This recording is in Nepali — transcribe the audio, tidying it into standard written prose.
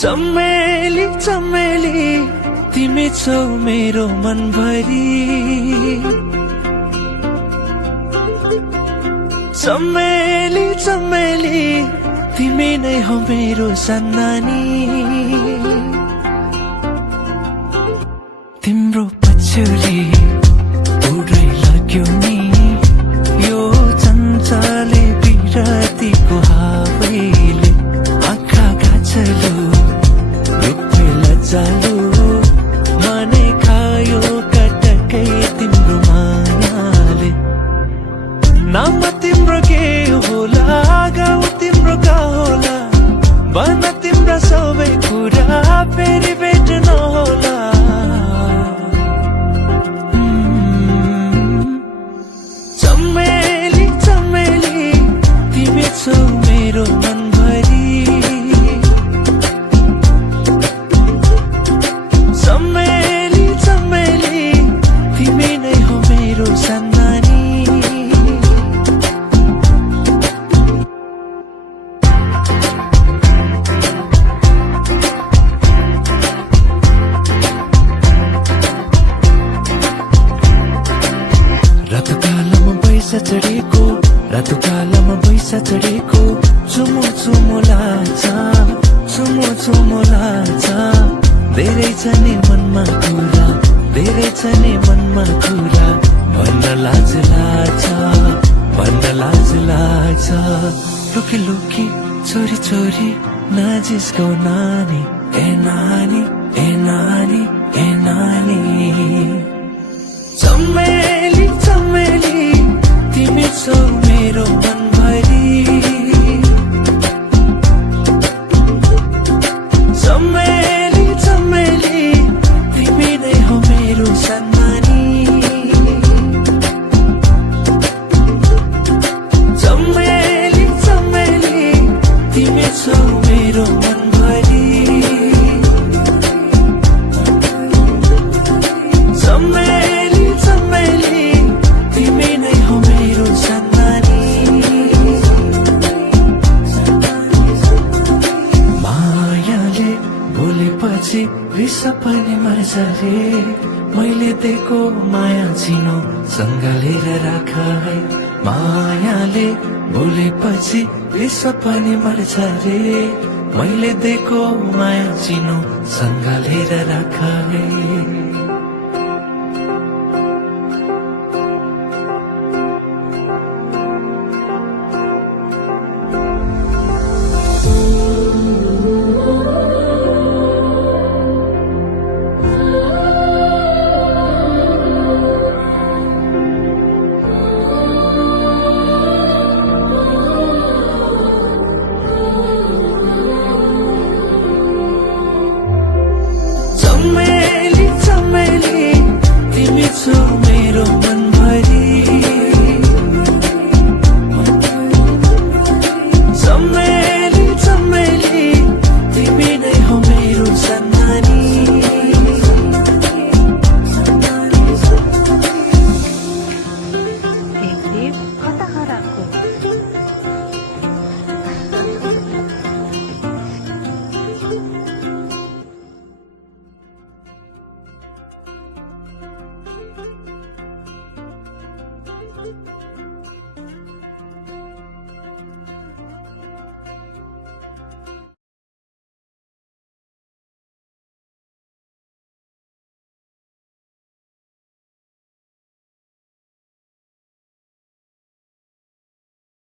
चमेली चमेली तिमी छौ मेरो मनभरि। चमेली चमेली तिमी नै हो मेरो सन्नानी। तिम्रो पछ्यौरी पुरै लाग्यो नि यो चञ्चले बिरतीको हावैले। आँखा गाछलो रूपले लजालो मनै खायो कटकै तिम्रो मायाले। नाम तिम्रो के होला गाउँ तिम्रो का होला भन तिम्रो सबै कुरा फेरि भेट्न होला। चमेली चमेली तिमी छौ मेरो मनभरि। चमेली चमेली तिमी नै हो मेरो सन्नानी। चढेको रातो कालोमा बैसा चढेको चुमो चुमो लाग्छ चुमो चुमो लाग्छ। धेरै छ नि मनमा कुरा धेरै छ नि मनमा कुरा भन्न लाज लाग्छ भन्न लाज लाग्छ। लुकी लुकी छोरी छोरी नजिस्कौ नानी ए नानी ए नानी ए नानी। चमेली चमेली तिमी छौ मेरो मनभरि। चमेली चमेली तिमी नै हो मेरो सन्नानी। चमेली चमेली तिमी छौ मेरो मनभरि। चमेली चमेली तिमी नै हो मेरो सन्नानी। मायाले बोलेपछि रिस पनि मर्छ रे। मैले दिएको माया चिनो सँगालेर राख है। मायाले बोलेपछि रिस पनि मर्छ रे। मैले दिएको माया चिनो सँगालेर राख है।